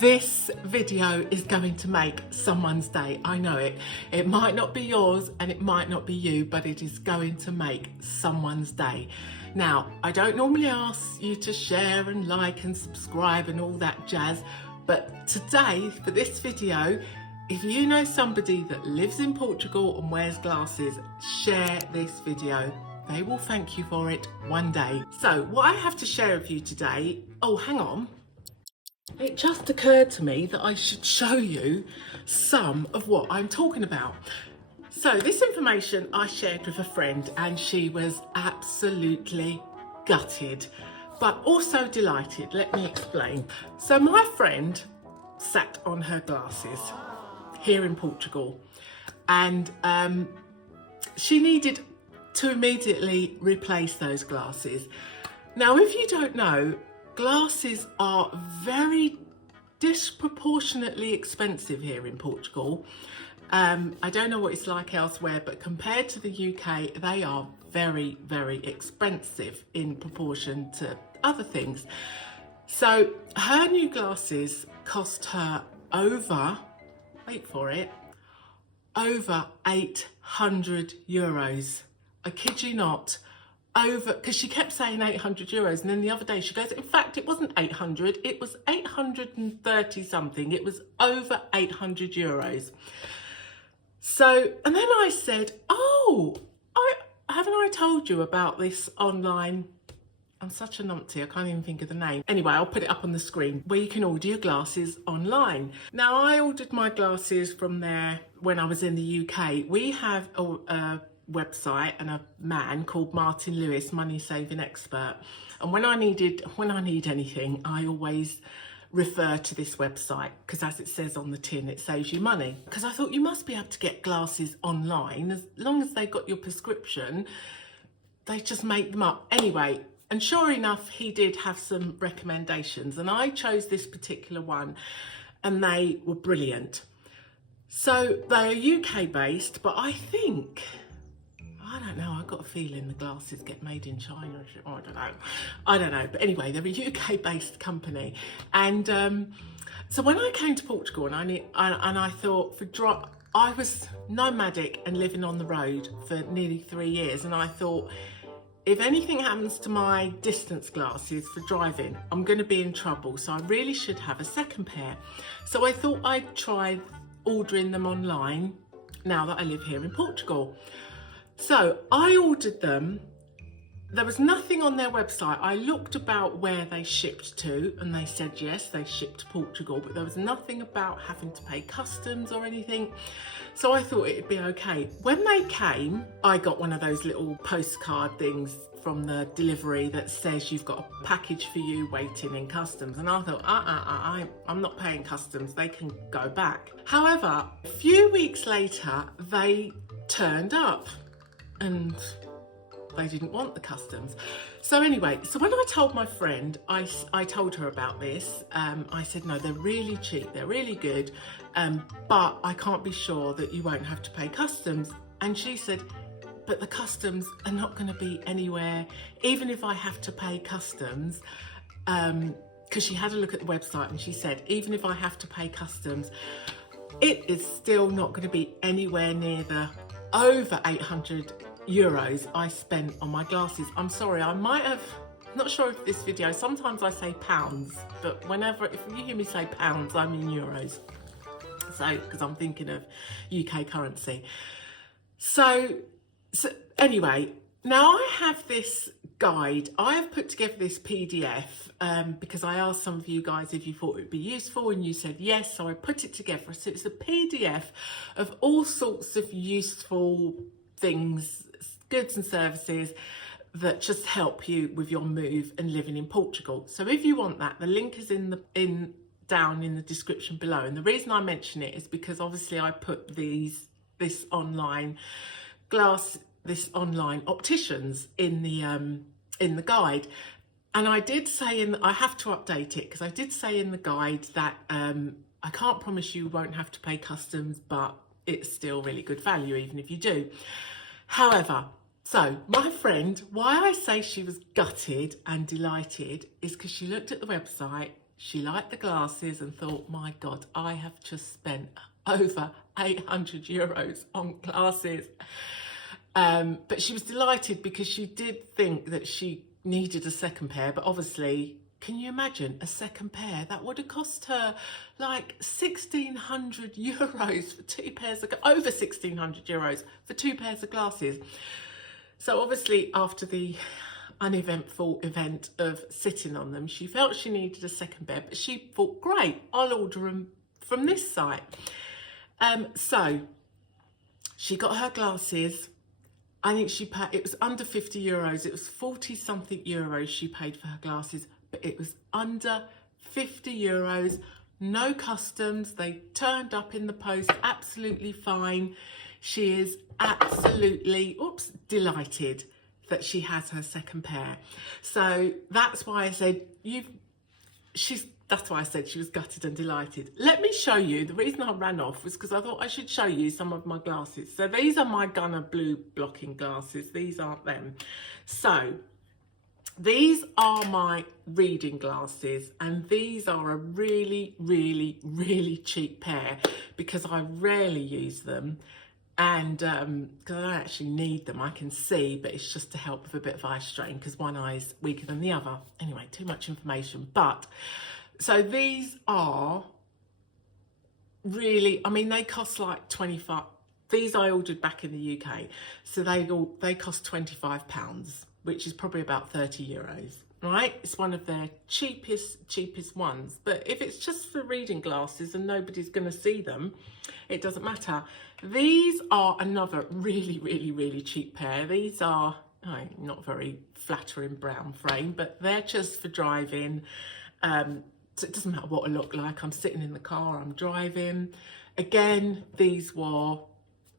This video is going to make someone's day. I know it. It might not be yours and it might not be you, but it is going to make someone's day. Now, I don't normally ask you to share and like and subscribe and all that jazz, but today for this video, if you know somebody that lives in Portugal and wears glasses, share this video. They will thank you for it one day. So what I have to share with you today, oh, hang on. It just occurred to me that I should show you some of what I'm talking about. So this information I shared with a friend and she was absolutely gutted, but also delighted. Let me explain. So my friend sat on her glasses here in Portugal and she needed to immediately replace those glasses. Now, if you don't know, glasses are very disproportionately expensive here in Portugal. I don't know what it's like elsewhere, but compared to the UK, they are very, very expensive in proportion to other things. So her new glasses cost her over, wait for it, over 800 euros. I kid you not. Over, because she kept saying 800 euros, and then the other day she goes, in fact, it wasn't 800, it was 830 something. It was over 800 euros. So, and then I said, oh, haven't I told you about this online? I'm such a numpty, I can't even think of the name. Anyway, I'll put it up on the screen where you can order your glasses online. Now, I ordered my glasses from there when I was in the UK. We have a website and a man called Martin Lewis, money saving expert, and when I need anything, I always refer to this website because, as it says on the tin, it saves you money. Because I thought you must be able to get glasses online as long as they got your prescription. They just make them up anyway. And sure enough, he did have some recommendations, and I chose this particular one, and they were brilliant. So they are UK based, but I think, I don't know, I've got a feeling the glasses get made in China. Oh, I don't know. But anyway, they're a UK based company. And so when I came to Portugal and I thought, I was nomadic and living on the road for nearly 3 years. And I thought, if anything happens to my distance glasses for driving, I'm going to be in trouble. So I really should have a second pair. So I thought I'd try ordering them online now that I live here in Portugal. So I ordered them. There was nothing on their website. I looked about where they shipped to and they said, yes, they shipped to Portugal, but there was nothing about having to pay customs or anything. So I thought it'd be okay. When they came, I got one of those little postcard things from the delivery that says you've got a package for you waiting in customs. And I thought, I'm not paying customs. They can go back. However, a few weeks later, they turned up. And they didn't want the customs. So anyway, so when I told my friend, I told her about this. I said, no, they're really cheap, they're really good, but I can't be sure that you won't have to pay customs. And she said, but the customs are not going to be anywhere, even if I have to pay customs, because she had a look at the website and she said, even if I have to pay customs, it is still not going to be anywhere near the over 800 euros I spent on my glasses. I'm sorry, I might have, not sure if this video, sometimes I say pounds, but if you hear me say pounds, I mean euros. So, because I'm thinking of UK currency. So anyway, now I have this guide. I have put together this PDF because I asked some of you guys if you thought it would be useful and you said yes, so I put it together. So it's a PDF of all sorts of useful things, goods and services that just help you with your move and living in Portugal. So if you want that, the link is down in the description below. And the reason I mention it is because obviously I put this online opticians in the guide. And I did say I have to update it because I did say in the guide that I can't promise you won't have to pay customs, but it's still really good value even if you do. However, so my friend, why I say she was gutted and delighted is because she looked at the website She liked the glasses and thought, my God, I have just spent over 800 euros on glasses. But she was delighted because she did think that she needed a second pair, but obviously, can you imagine a second pair? That would have cost her like 1,600 euros for two pairs of, over 1,600 euros for two pairs of glasses. So obviously after the uneventful event of sitting on them, she felt she needed a second pair, but she thought, great, I'll order them from this site. So she got her glasses. I think she paid, it was under 50 euros. It was 40 something euros she paid for her glasses, but it was under 50 euros, no customs. They turned up in the post absolutely fine. She is absolutely, delighted that she has her second pair. So that's why I said that's why I said she was gutted and delighted. Let me show you. The reason I ran off was because I thought I should show you some of my glasses. So these are my Gunner blue blocking glasses. These aren't them. So these are my reading glasses, and these are a really, really, really cheap pair because I rarely use them. And because I don't actually need them, I can see, but it's just to help with a bit of eye strain because one eye is weaker than the other. Anyway, too much information. But so these are really, I mean, they cost like 25. These I ordered back in the UK, so they cost £25, which is probably about 30 euros. Right, it's one of their cheapest ones. But if it's just for reading glasses and nobody's going to see them, it doesn't matter. These are another really, really, really cheap pair. These are not very flattering brown frame, but they're just for driving. So it doesn't matter what I look like. I'm sitting in the car, I'm driving. Again, these were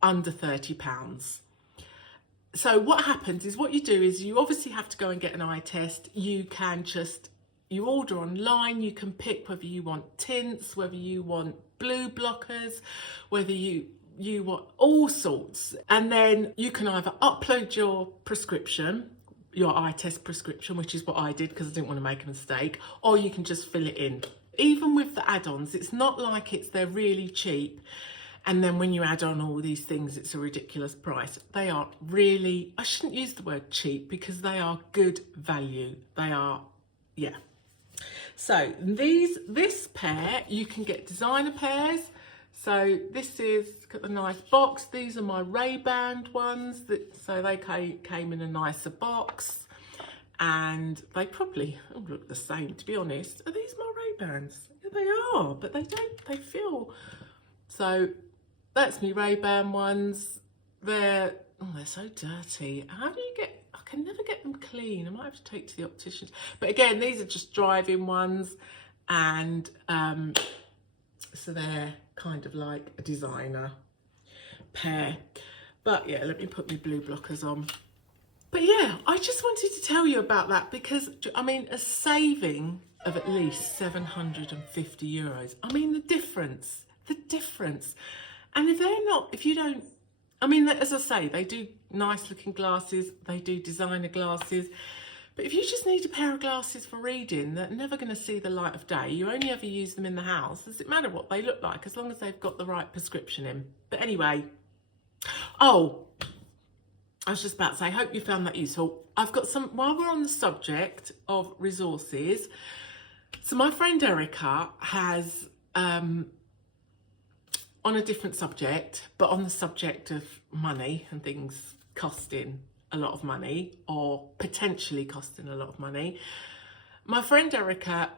under £30. So what happens is, what you do is you obviously have to go and get an eye test. You can you order online, you can pick whether you want tints, whether you want blue blockers, whether you want all sorts. And then you can either upload your prescription, your eye test prescription, which is what I did because I didn't want to make a mistake, or you can just fill it in. Even with the add-ons, it's not like they're really cheap. And then when you add on all these things, it's a ridiculous price. They are really, I shouldn't use the word cheap because they are good value. They are, yeah. So this pair, you can get designer pairs. So this is, got the nice box. These are my Ray-Ban ones. So they came in a nicer box. And they probably look the same, to be honest. Are these my Ray-Bans? Yeah, they are, but they feel. So that's me Ray-Ban ones. They're so dirty. How do you get, I can never get them clean. I might have to take to the opticians. But again, these are just driving ones. And so they're kind of like a designer pair. But yeah, let me put my blue blockers on. But yeah, I just wanted to tell you about that because, I mean, a saving of at least 750 euros. I mean, the difference. And if you don't, I mean, as I say, they do nice looking glasses, they do designer glasses, but if you just need a pair of glasses for reading that are never going to see the light of day, you only ever use them in the house, does it matter what they look like as long as they've got the right prescription in? But anyway, oh, I was just about to say, I hope you found that useful. I've got some, while we're on the subject of resources, so my friend Erica has, on a different subject, but on the subject of money and things costing a lot of money or potentially costing a lot of money, my friend Erica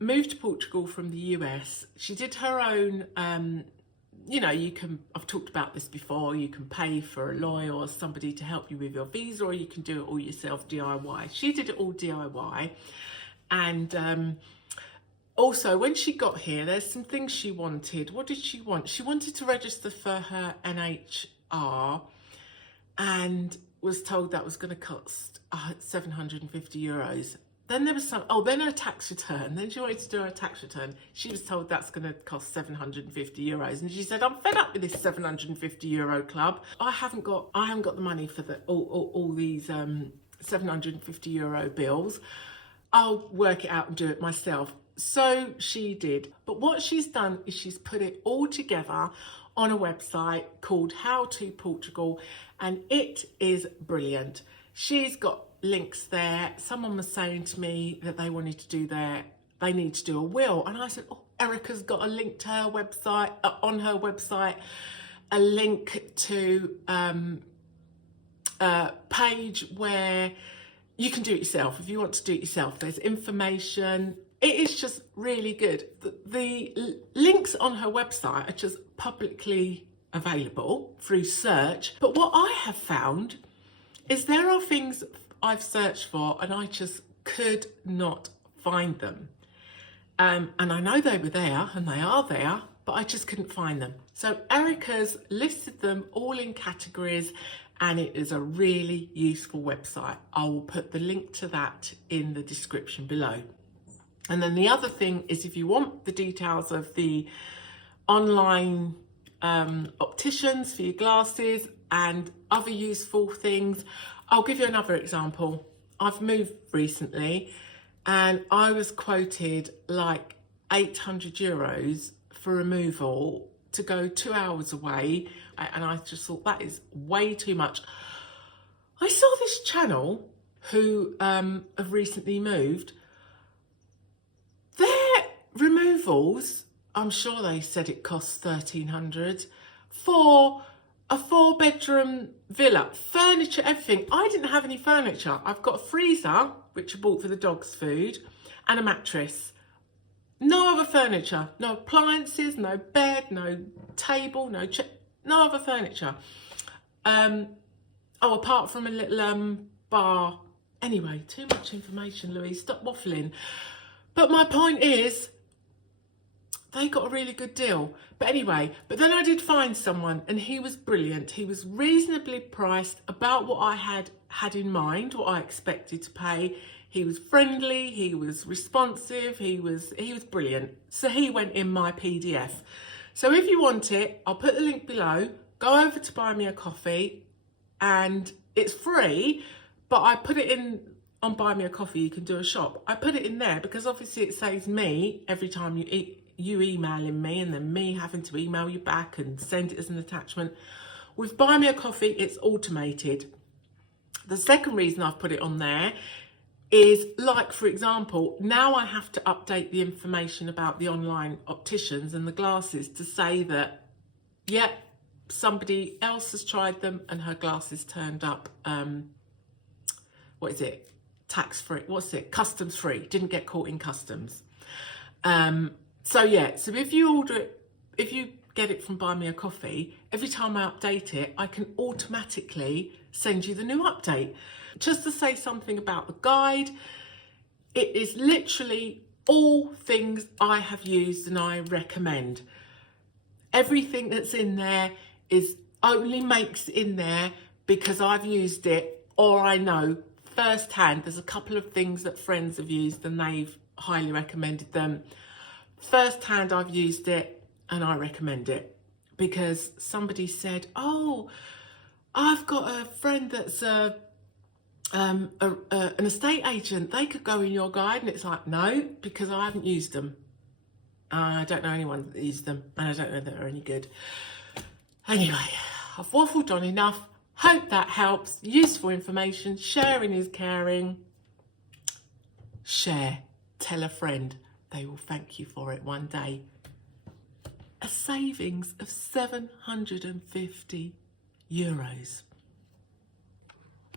moved to Portugal from the US. She did her own, I've talked about this before, you can pay for a lawyer or somebody to help you with your visa, or you can do it all yourself, DIY. She did it all DIY. And also, when she got here, there's some things she wanted. What did she want? She wanted to register for her NHR and was told that was going to cost 750 euros. Then there was then her tax return. Then she wanted to do her tax return. She was told that's going to cost 750 euros. And she said, I'm fed up with this 750 euro club. I haven't got the money for all these 750 euro bills. I'll work it out and do it myself. So she did. But what she's done is she's put it all together on a website called How to Portugal, and it is brilliant. She's got links there. Someone was saying to me that they wanted to do they need to do a will, and I said, oh, Erica's got a link to her website, on her website, a link to a page where you can do it yourself. If you want to do it yourself, there's information. It is just really good. The links on her website are just publicly available through search. But what I have found is there are things I've searched for and I just could not find them. And I know they were there and they are there, but I just couldn't find them. So Erica's listed them all in categories, and it is a really useful website. I will put the link to that in the description below. And then the other thing is, if you want the details of the online opticians for your glasses and other useful things, I'll give you another example. I've moved recently and I was quoted like €800 for removal to go 2 hours away, and I just thought that is way too much. I saw this channel who have recently moved. Their removals, I'm sure they said it costs $1,300 for a 4-bedroom villa, furniture, everything. I didn't have any furniture. I've got a freezer, which I bought for the dog's food, and a mattress. No other furniture, no appliances, no bed, no table, no other furniture. Apart from a little bar. Anyway, too much information, Louise, stop waffling. But my point is, they got a really good deal. But anyway, but then I did find someone and he was brilliant. He was reasonably priced, about what I had in mind, what I expected to pay. He was friendly, he was responsive, he was brilliant. So he went in my PDF. So if you want it, I'll put the link below. Go over to Buy Me a Coffee, and it's free, but I put it in on Buy Me a Coffee. You can do a shop. I put it in there because obviously it saves me every time you emailing me and then me having to email you back and send it as an attachment. With Buy Me a Coffee, it's automated. The second reason I've put it on there is, like, for example, now I have to update the information about the online opticians and the glasses to say that, yeah, somebody else has tried them and her glasses turned up, tax-free, customs free, didn't get caught in customs. So yeah, so if you order it, if you get it from Buy Me a Coffee, every time I update it, I can automatically send you the new update. Just to say something about the guide, it is literally all things I have used and I recommend. Everything that's in there is only makes in there because I've used it, or I know firsthand. There's a couple of things that friends have used and they've highly recommended them. Firsthand, I've used it and I recommend it because somebody said, oh, I've got a friend that's an estate agent, they could go in your guide. And it's like, no, because I haven't used them. I don't know anyone that used them, and I don't know that they're any good. Anyway, I've waffled on enough. Hope that helps. Useful information. Sharing is caring. Share. Tell a friend. They will thank you for it one day. A savings of €750.